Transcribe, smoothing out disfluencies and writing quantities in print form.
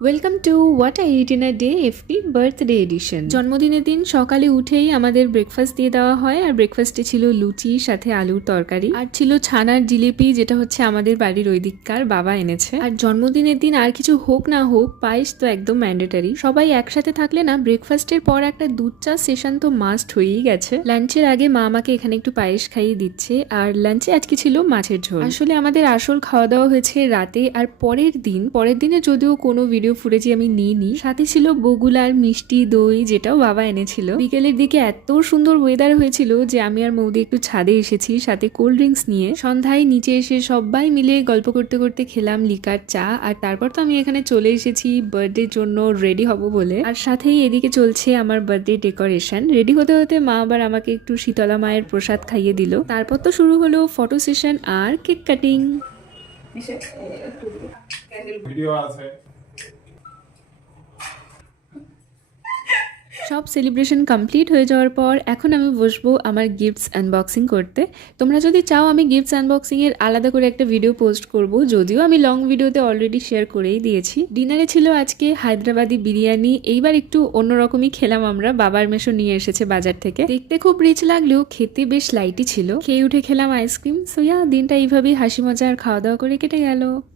Welcome to what I eat in a day FP birthday edition. জন্মদিনের দিন সকালে উঠেই আমাদের ব্রেকফাস্ট দিয়ে দেওয়া হয়, আর ব্রেকফাস্টে ছিল লুচি সাথে আলুর তরকারি, আর ছিল ছানার জিলিপি, যেটা হচ্ছে আমাদের বাড়ির ওই দিককার বাবা এনেছে। আর জন্মদিনের দিন আর কিছু হোক না হোক, পায়েস তো একদম ম্যান্ডেটারি। সবাই একসাথে থাকলে না ব্রেকফাস্টের পর একটা দুধ চা সেশন তো মাস্ট হয়েই গেছে। লাঞ্চের আগে মা আমাকে এখানে একটু পায়েস খাইয়ে দিচ্ছে, আর লাঞ্চে আজকে ছিল মাছের ঝোল। আসলে আমাদের আসল খাওয়া দাওয়া হয়েছে রাতে, আর পরের দিনে যদিও কোনো ভিডিও ফুটেজই আমি নিইনি। সাথে ছিল বগুলার মিষ্টি দই, যেটাও বাবা এনেছিল। বিকেলের দিকে এত সুন্দর ওয়েদার হয়েছিল যে আমি আর মৌদি একটু ছাদে এসেছি সাথে কোল্ড ড্রিঙ্কস নিয়ে। সন্ধ্যায় নিচে এসে সবাই মিলে গল্প করতে করতে খেলাম লিকার চা, আর তারপর তো আমি এখানে চলে এসেছি বার্থডের জন্য রেডি হব বলে। আর সাথেই এদিকে চলছে আমার বার্থডে ডেকোরেশন। রেডি হতে হতে মা আবার আমাকে একটু শীতলা মায়ের প্রসাদ খাইয়ে দিল। তারপর তো শুরু হলো ফটো সেশন আর কেক কাটিং। ভিডিও আছে। সব সেলিব্রেশন কমপ্লিট হয়ে যাওয়ার পর এখন আমি বসবো আমার গিফটস আনবক্সিং করতে। তোমরা যদি চাও আমি গিফটস আনবক্সিং এর আলাদা করে একটা ভিডিও পোস্ট করব, যদিও আমি লং ভিডিওতে অলরেডি শেয়ার করেই দিয়েছি। ডিনারে ছিল আজকে হায়দ্রাবাদি বিরিয়ানি। এইবার একটু অন্যরকমই খেলাম আমরা, বাবার মেশো নিয়ে এসেছে বাজার থেকে। দেখতে খুব রিচ লাগলেও খেতে বেশ লাইটই ছিল। খেয়ে উঠে খেলাম আইসক্রিম। সো দিনটা এইভাবেই হাসি মজা আর খাওয়া দাওয়া করে কেটে গেল।